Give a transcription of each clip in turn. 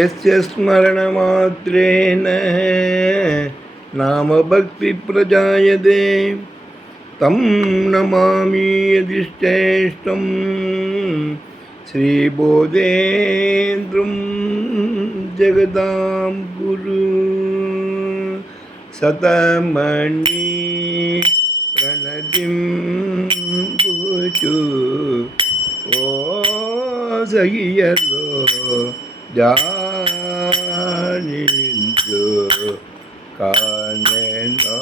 यस्य स्मरणमात्रेण नामभक्तिप्रजायते तं नमामि यदिष्टेष्टं श्रीबोधेन्द्रं जगदां गुरु सतमणि प्रणतिं भुचु ओ सहियरो जा ధరించు కానెనో.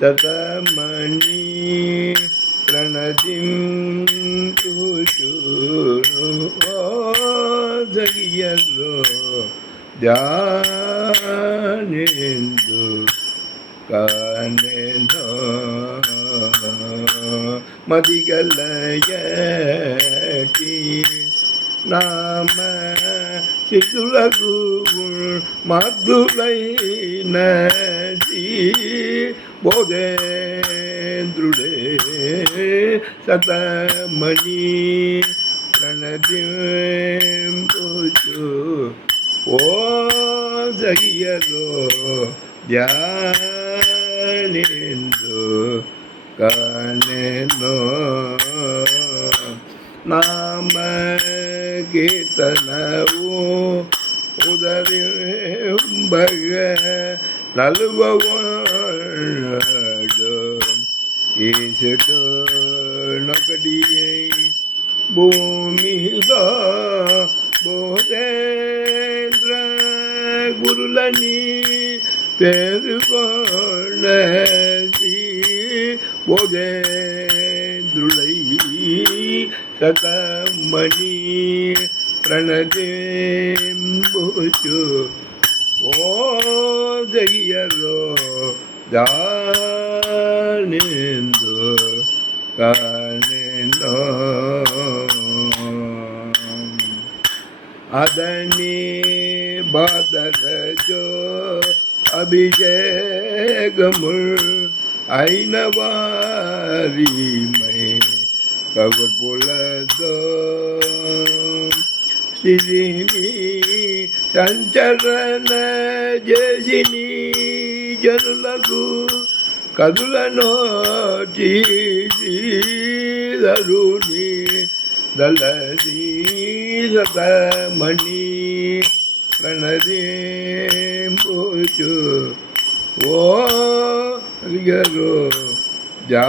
శతమణి ప్రణదింతుషురు జగియలో ధ్యానిందు కానెనో. మదిగలయటి நாம சிதுலகுள் மதுளை நதி போதேந்திருடே சதமணி பிரணதியம் போச்சு ஓ சகியலோ தியானேந்து காணேனோ நாம கீர்த்தனவும் உதவிம்பக நல்வம் ஈசிட்டு நொக்கடியை பூமிதா போதேந்திர குருலனி பெருகோண போதேந்திருளை போகேந்துளை சதமணி பிரணதேம்புச்சு ஓ ஜெயரோ ஜானேந்து காணேனோ அதனே பாதரஜோ அபிஷேகமுள் ஐநவாரிமை அவர் புலதோம் சிதினி సంచరణ చేసిని జనులకు కదులను చీరుని దళది సతమణి ప్రణదేంపుచు ఓ గరు జా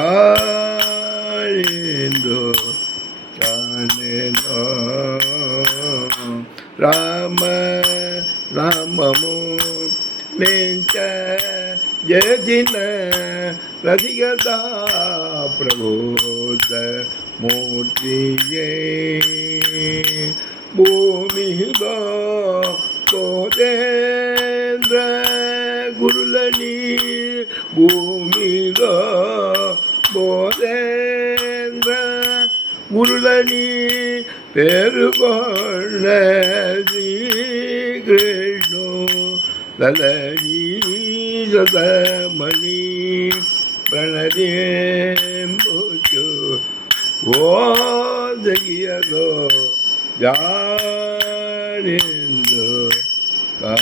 ಗೋವಿಂದೋ ಕಾಣೆನೋ ರಾಮ ರಾಮಮು ನೇಂಚ ಜಯಜಿನ ರಥಿಗದ ಪ್ರಬೋಧ ಮೂರ್ತಿಯೇ ಭೂಮಿಗೋ கோதேந்திர குருளனி பூமிகோ போதே முருளனி பெருகொள்ள கிருஷ்ணோ லலனி சதமணி பிரணதேம்பூச்சு ஓதகியலோ ஜானிந்தோ கா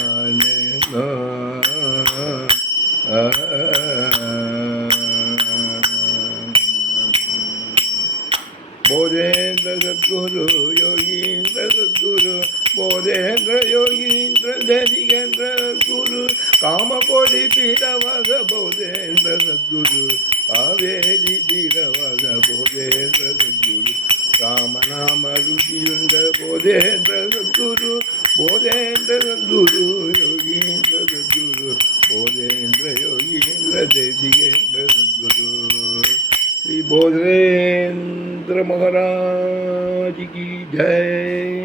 बोधेन्द्र सद्गुरु योगीन्द्र सद्गुरु बोधेन्द्र योगीन्द्र जनिकेन्द्र सद्गुरु कामकोटि पीरवाद बोधेन्द्र सद्गुरु कावेरि पीरवाद बोधेन्द्र सद्गुरु ராமநாம ருதியுண்ட போதேந்திர சத்குரு போதேந்திர சத்குரு யோகீந்திர சத்குரு போதேந்திர யோகீந்திர தேசிகேந்திர बोधरेन्द्र महाराज की जय।